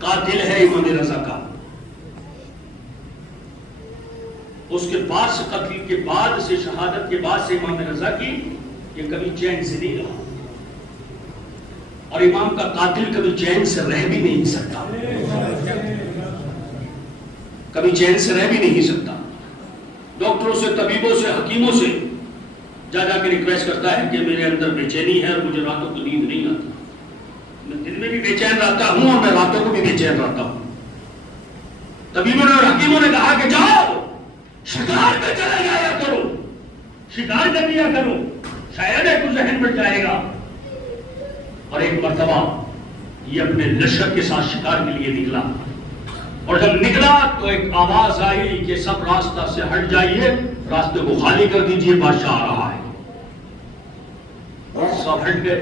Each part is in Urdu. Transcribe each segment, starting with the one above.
قاتل ہے امام رضا کا، اس کے بعد سے قتل کے بعد سے شہادت کے بعد سے امام رضا کی یہ کبھی چین سے نہیں رہا، اور امام کا قاتل کبھی چین سے رہ بھی نہیں سکتا، کبھی چین سے رہ بھی نہیں سکتا۔ ڈاکٹروں سے، طبیبوں سے، حکیموں سے جا جا کے ریکویسٹ کرتا ہے کہ میرے اندر بے چینی ہے اور مجھے راتوں کو نیند نہیں آتی، میں دن میں بھی بے چین رہتا ہوں اور میں راتوں کو بھی بے چین رہتا ہوں۔ طبیبوں نے اور حکیموں نے کہا کہ جاؤ شکار پہ چلے جایا کرو، شکار کر لیا کرو، شاید ایک ذہن میں جائے گا۔ اور ایک مرتبہ یہ اپنے لشکر کے ساتھ شکار کے لیے نکلا، اور جب نکلا تو ایک آواز آئی کہ سب راستہ سے ہٹ جائیے، راستے کو خالی کر دیجئے، بادشاہ آ رہا ہے۔ سب ہٹ گئے۔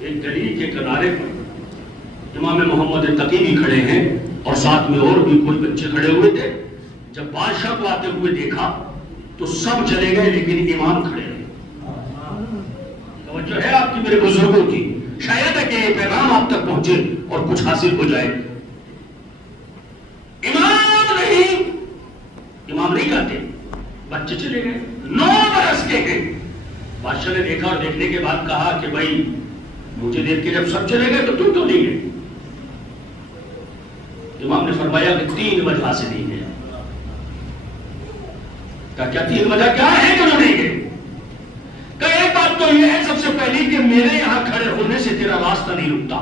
ایک گلی کے کنارے پر امام محمد تقی بھی کھڑے ہیں اور ساتھ میں اور بھی کوئی بچے کھڑے ہوئے تھے۔ جب بادشاہ کو آتے ہوئے دیکھا تو سب چلے گئے لیکن امام کھڑے رہے۔ توجہ ہے آپ کی میرے بزرگوں کی، شاید ہے کہ یہ پیغام آپ تک پہنچے اور کچھ حاصل ہو جائے۔ امام نہیں کہتے، بچے چلے گئے، 9 برس کے گئے۔ بادشاہ نے دیکھا اور دیکھنے کے بعد کہا کہ بھائی مجھے دیکھ کے جب سب چلے گئے تو تم تو نہیں گئے۔ امام نے فرمایا کہ 3 وجہ سے نہیں گئے۔ کیا 3 وجہ کیا ہے کہ وہ نہیں گئے؟ کہ ایک بات تو یہ ہے سب سے پہلی کہ میرے یہاں کھڑے ہونے سے تیرا راستہ نہیں رکتا،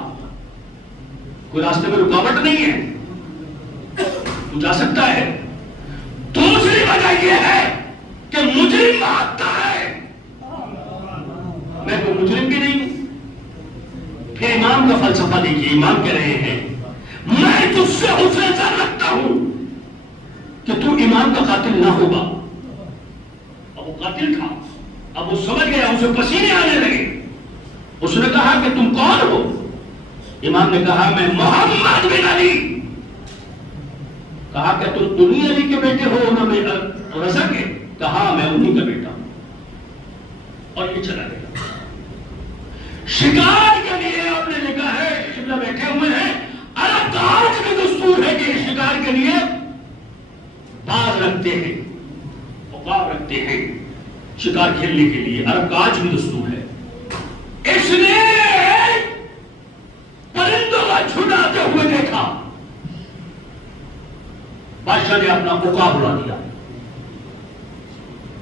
کوئی راستے میں رکاوٹ نہیں ہے، تو جا سکتا ہے۔ دوسری وجہ یہ ہے کہ مجرم بھاگتا ہے، میں کوئی مجرم بھی نہیں ہوں۔ پھر امام کا فلسفہ دیکھیے، امام کہہ رہے ہیں میں تجھ سے حسن زن رکھتا ہوں کہ تو امام کا قاتل نہ ہوگا۔ اب وہ قاتل تھا، اب وہ سمجھ گیا، اسے پسینے آنے لگے۔ اس نے کہا کہ تم کون ہو؟ امام نے کہا میں محمد بن علی۔ کہا کہ تم انہی علی کے بیٹے ہو نہ میں رضا کے؟ کہا میں انہی کا بیٹا ہوں۔ اور یہ چلا گیا۔ شکار کے لیے آپ نے لکھا ہے، شملہ بیٹھے ہوئے ہیں، عرب کا آج بھی دستور ہے کہ شکار کے لیے باز رکھتے ہیں، عقاب رکھتے ہیں شکار کھیلنے کے لیے، عرب کا آج بھی دستور ہے۔ اس نے پرندوں کا چھڑاتے ہوئے دیکھا، بادشاہ نے اپنا عقاب اڑا دیا،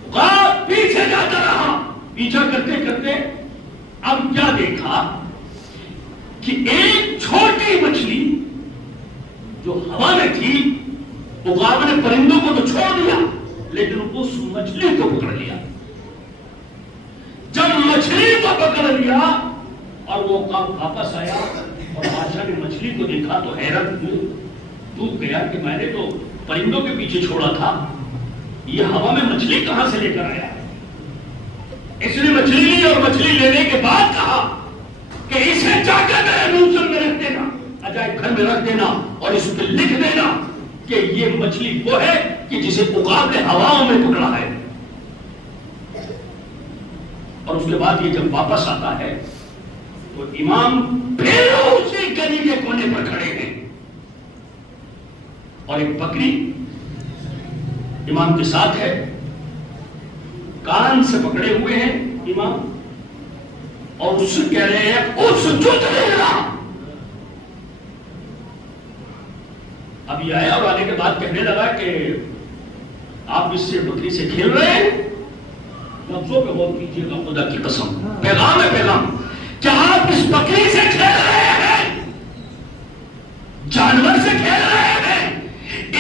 عقاب پیچھے جاتا رہا، پیچھا کرتے کرتے اب کیا دیکھا کہ ایک چھوٹی مچھلی جو ہوا میں تھی، عقاب نے پرندوں کو تو چھوڑ دیا لیکن اس مچھلی کو پکڑ لیا۔ جب مچھلی کو پکڑ لیا اور وہ عقاب واپس آیا اور بادشاہ نے مچھلی کو دیکھا تو حیرت ٹوٹ گیا کہ میں نے تو پرندوں کے پیچھے چھوڑا تھا، یہ ہوا میں مچھلی کہاں سے لے کر آیا؟ اس نے مچھلی لی اور مچھلی لینے کے بعد کہا کہ اسے جا کر میرے میوزیم میں رکھ دینا، عجائب گھر میں رکھ دینا، اور اس پہ لکھ دینا کہ یہ مچھلی وہ ہے کہ جسے عقاب نے ہواؤں میں پکڑا ہے۔ اور اس کے بعد یہ جب واپس آتا ہے تو امام پھر اسی گلی کے کونے پر کھڑے ہیں اور ایک بکری امام کے ساتھ ہے، کان سے پکڑے ہوئے ہیں امام، اور اس سے کہہ رہے ہیں اسجد للہ۔ اب یہ آیا اور آنے کے بعد کہنے لگا کہ آپ اس سے بکری سے کھیل رہے ہیں، لفظوں پہ غور کیجیے گا، خدا کی قسم پیغام ہے پیغام، کیا آپ اس بکری سے کھیل رہے ہیں، جانور سے کھیل رہے ہیں؟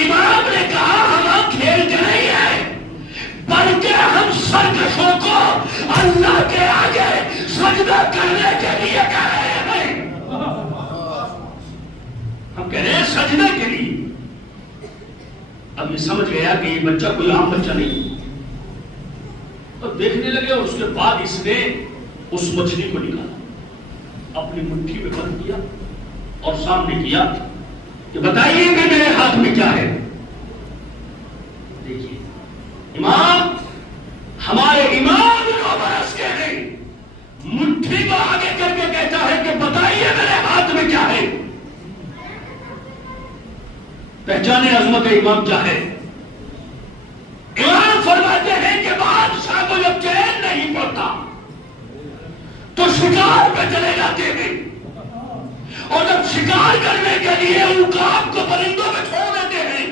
امام نے کہا ہم کھیلتے نہیں ہیں بلکہ ہم سرکشوں کو اللہ کے آگے سجدہ کرنے کے لیے کہہ رہے ہیں، ہم کہہ رہے ہیں سجدہ کے لیے۔ اب یہ سمجھ گیا کہ یہ بچہ کوئی عام بچہ نہیں، اور دیکھنے لگے، اور اس کے بعد اس نے اس مچھلی کو نکالا، اپنی مٹھی میں بند کیا اور سامنے کیا کہ بتائیے کہ میرے ہاتھ میں کیا ہے۔ دیکھیے امام، ہمارے امام 9 برس کے ہیں، مٹھی کو آگے کر کے کہتا ہے کہ بتائیے میرے پہچانے عظمت امام کیا ہے؟ امام فرماتے ہیں کہ بادشاہ کو جب چین نہیں پڑتا تو شکار پہ چلے جاتے ہیں، اور جب شکار کرنے کے لیے عقاب کو پرندوں میں چھوڑ دیتے ہیں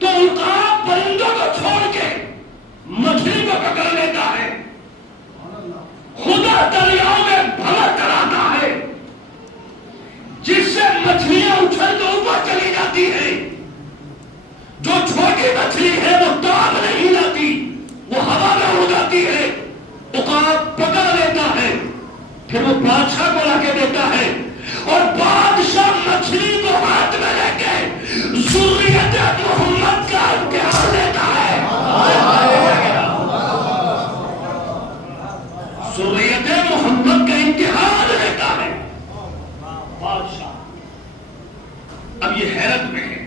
تو عقاب پرندوں کو چھوڑ کے مچھلی کو پکڑ لیتا ہے، خدا دریاؤں میں بھنور کراتا ہے جس سے مچھلیاں اچھل کے اوپر چلی جاتی ہیں، جو چھوٹی مچھلی ہے وہ تاب نہیں لاتی، وہ ہوا میں اڑ جاتی ہے، عقاب پکڑ لیتا ہے، پھر وہ بادشاہ کو لا کے دیتا ہے، اور بادشاہ مچھلی کو ہاتھ میں لے کے ذریت محمد کا امتحان لیتا ہے۔ ذریت محمد کا امتحان لیتا ہے بادشاہ۔ اب یہ حیرت میں ہے،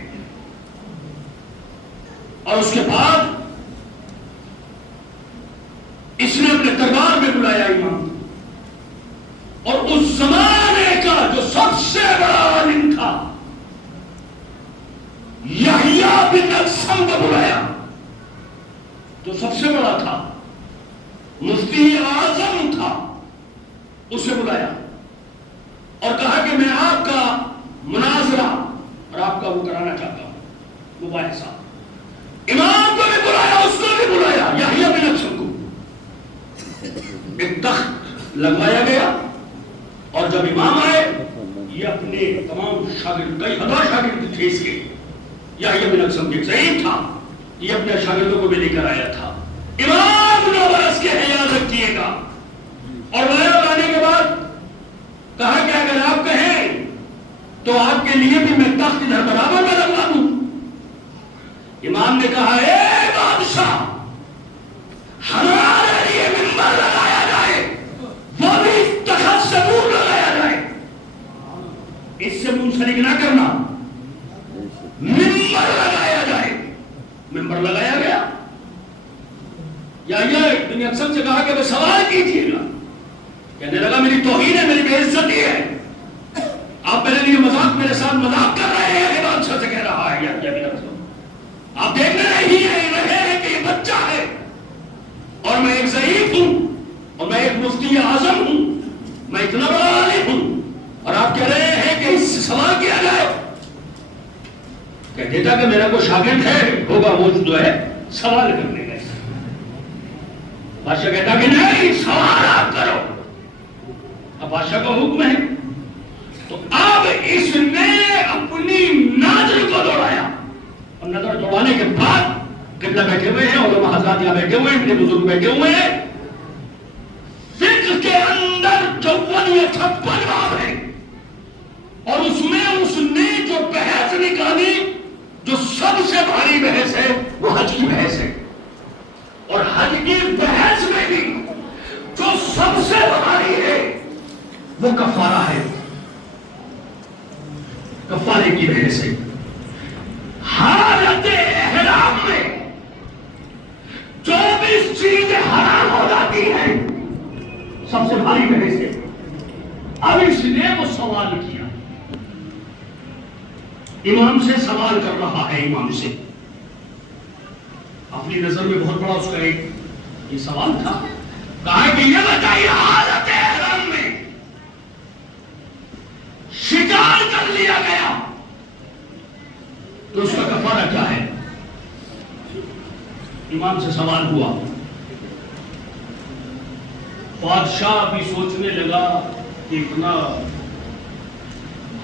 اور اس کے بعد اس نے اپنے دربار میں بلایا امام، اور اس زمانے کا جو سب سے بڑا عالم تھا یحییٰ بن اقسم کو بلایا، جو سب سے بڑا تھا، مفتی اعظم تھا، اسے بلایا اور کہا کہ میں آپ کا مناظرہ اور آپ کا وہ کرانا چاہتا ہوں، مباحثہ۔ امام کو بھی بلایا، اس کو بھی بلایا، یحییٰ بن اقسم کو۔ ایک تخت لگوایا گیا، اور جب امام آئے یہ اپنے تمام شاگرد، کئی ہزار شاگرد تھے اس کے، یحییٰ بن اقسم کے ضعیف تھا، یہ اپنے شاگردوں کو بھی لے کر آیا تھا۔ امام 9 برس کے ہیں، یاد رکھیے گا، اور بیان آنے کے بعد کہا کہ اگر آپ کہیں تو آپ کے لیے بھی میں تخت ادھر برابر میں لگوا دوں۔ امام نے کہا اے بادشاہ، ہمارے لیے منبر لگایا جائے، وہ بھی تخت سے دور لگایا جائے، اس سے منسلک نہ کرنا، منبر لگایا جائے۔ منبر لگایا گیا۔ یحییٰ بن اقسم سے کہا کہ وہ سوال کیجیے گا، کہنے لگا میری توہین ہے، میری بے عزتی ہے، آپ میرے لیے مذاق، میرے ساتھ مذاق کر رہے ہیں، یہ بادشاہ سے کہہ رہا ہے یحییٰ بن اقسم، آپ دیکھنے نہیں رہے ہیں کہ یہ بچہ ہے، اور میں ایک ضعیف ہوں، اور میں ایک مفتی اعظم ہوں، میں اتنا بڑا عالم ہوں، اور آپ کہہ رہے ہیں کہ اس سے سوال کیا جائے۔ کہہ دیتا کہ میرا کوئی شاگرد ہے، ہوگا وہ جو ہے سوال کرنے کا۔ بادشاہ کہتا کہ نہیں، سوال آپ کرو۔ اب بادشاہ کا حکم ہے، تو اب اس نے اپنی نظر کو دوڑایا، اور نظر دوڑانے کے بعد قبلہ بیٹھے ہوئے ہیں، علماء حضرات یہاں بیٹھے ہوئے ہیں، اتنے بزرگ بیٹھے ہوئے ہیں، فقہ کے اندر 54 یا 56 باب ہیں، اور اس میں اس نے جو بحث نکالی، جو سب سے بھاری بحث ہے وہ حج کی بحث ہے، اور حج کی بحث میں بھی جو سب سے بھاری ہے وہ کفارہ ہے، کفارے کی بحث ہے۔ حالت احرام میں جو بھی چیزیں حرام ہو جاتی ہیں سب سے بھاری بحث ہے۔ اب اس نے وہ سوال کیا، امام سے سوال کر رہا ہے، امام سے اپنی نظر میں بہت بڑا اس کا ایک یہ سوال تھا، کہا کہ یہ بتائیے حالت احرام میں شکار کر لیا گیا تو اس کا کفارہ کیا ہے؟ امام سے سوال ہوا، بادشاہ بھی سوچنے لگا کہ اتنا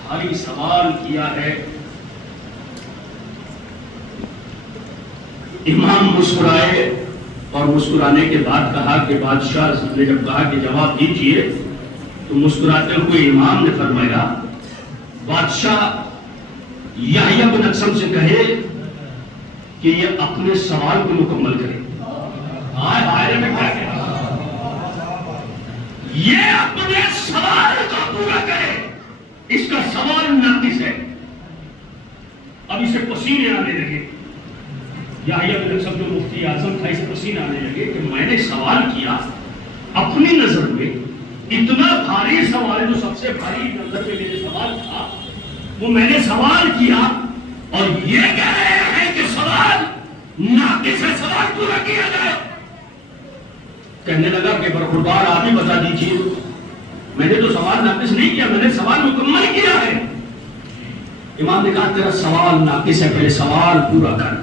بھاری سوال کیا ہے۔ امام مسکرائے، اور مسکرانے کے بعد کہا کہ بادشاہ نے جب کہا کہ جواب دیجیے تو مسکراتے ہوئے امام نے فرمایا، بادشاہ یحییٰ بن اقسم سے کہے کہ یہ اپنے سوال کو مکمل کرے۔ یہ اپنے سوال کو پورا کرے، اس کا سوال ناقص ہے۔ اب اسے پسینے آنے لگے، یحییٰ بن اقسم جو مفتی اعظم تھا، اسے پسینے آنے لگے کہ میں نے سوال کیا، اپنی نظر میں اتنا بھاری سوال، جو سب سے بھاری نظر میں میرے سوال تھا، وہ میں نے سوال کیا اور یہ کہہ رہے ہیں کہ سوال ناقص ہے، سوال پورا کیا جائے۔ کہنے لگا کہ برخوردار آپ ہی بتا دیجیے، میں نے تو سوال ناقص نہیں کیا، میں نے سوال مکمل کیا ہے۔ امام نے کہا تیرا سوال ناقص ہے، پہلے سوال پورا کر۔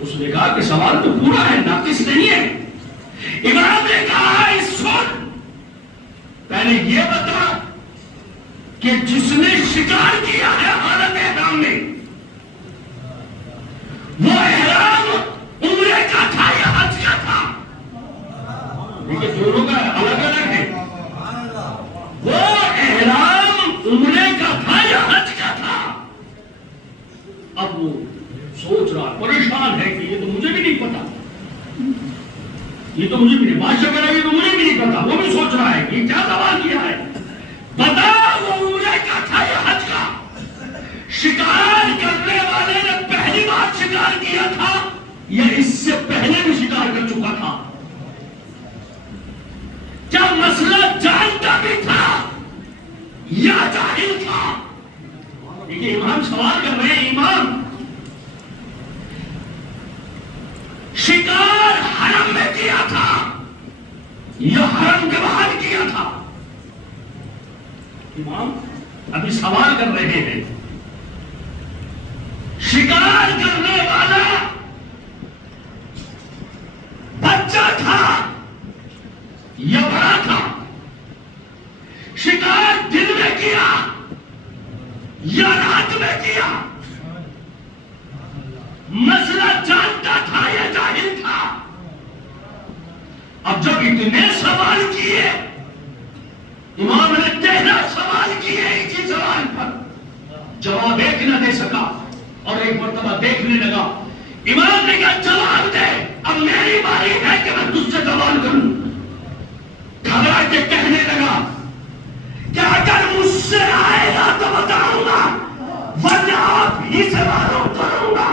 اس نے کہا کہ سوال تو پورا ہے، ناقص نہیں ہے۔ امام نے کہا سن، پہلے یہ بتا کہ جس نے شکار کیا ہے حالت احرام میں، وہ احرام عمرے کا تھا یا حج کا تھا؟ دیکھیں دونوں کا الگ الگ ہے۔ وہ احرام عمرے کا تھا یا حج کا تھا؟ اب وہ سوچ رہا، پریشان ہے کہ یہ تو مجھے بھی نہیں پتا، یہ تو مجھے بھی نہیں، بادشاہ کہہ رہا ہے یہ تو مجھے بھی نہیں پتا۔ وہ بھی سوچ رہا ہے کہ کیا سوال کیا ہے، بتا وہ عمرے کا تھا یا حج کا؟ شکار کرنے والے نے پہلی بار شکار کیا تھا یا اس سے پہلے بھی شکار کر چکا تھا؟ کیا مسئلہ جانتا بھی تھا یا جاہل تھا؟ دیکھیے امام سوال کر رہے ہیں، امام شکار حرم میں کیا تھا یا حرم کے باہر کیا تھا؟ امام ابھی سوال کر رہے ہیں، شکار کرنے والا بچہ تھا یا بڑا تھا؟ شکار دن میں کیا یا رات میں کیا؟ مسئلہ جانتا تھا یا جاہل تھا؟ اب جب اتنے سوال کیے، امام نے 13 سوال کیے اسی سوال پر، جواب ایک نہ دے سکا اور ایک مرتبہ دیکھنے لگا۔ امام نے کہا جواب دے، اب میری باری ہے کہ میں تجھ سے سوال کروں۔ گھبرا کے کہنے لگا کہ اگر مجھ سے آئے گا تو بتاؤں گا، ورنہ آپ ہی سے معلوم کروں گا۔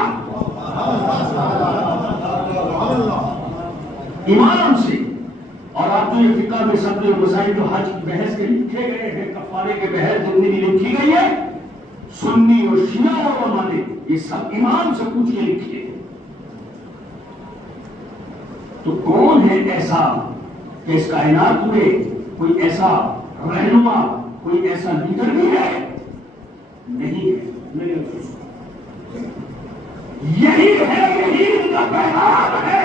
امام سے، اور آپ جو یہ فقہ میں سب کے مسائل جو حج بحث کے لکھے گئے ہیں، کفارے کے بحث جتنی بھی لکھی گئی ہے، سنی اور شیعہ اور علماء نے یہ سب امام سے پوچھ کے لکھی ہے۔ تو کون ہے ایسا کہ اس کائنات میں کوئی ایسا رہنما، کوئی ایسا لیڈر بھی ہے؟ نہیں ہے۔ یہی ہے، یہی ان کا پیغام ہے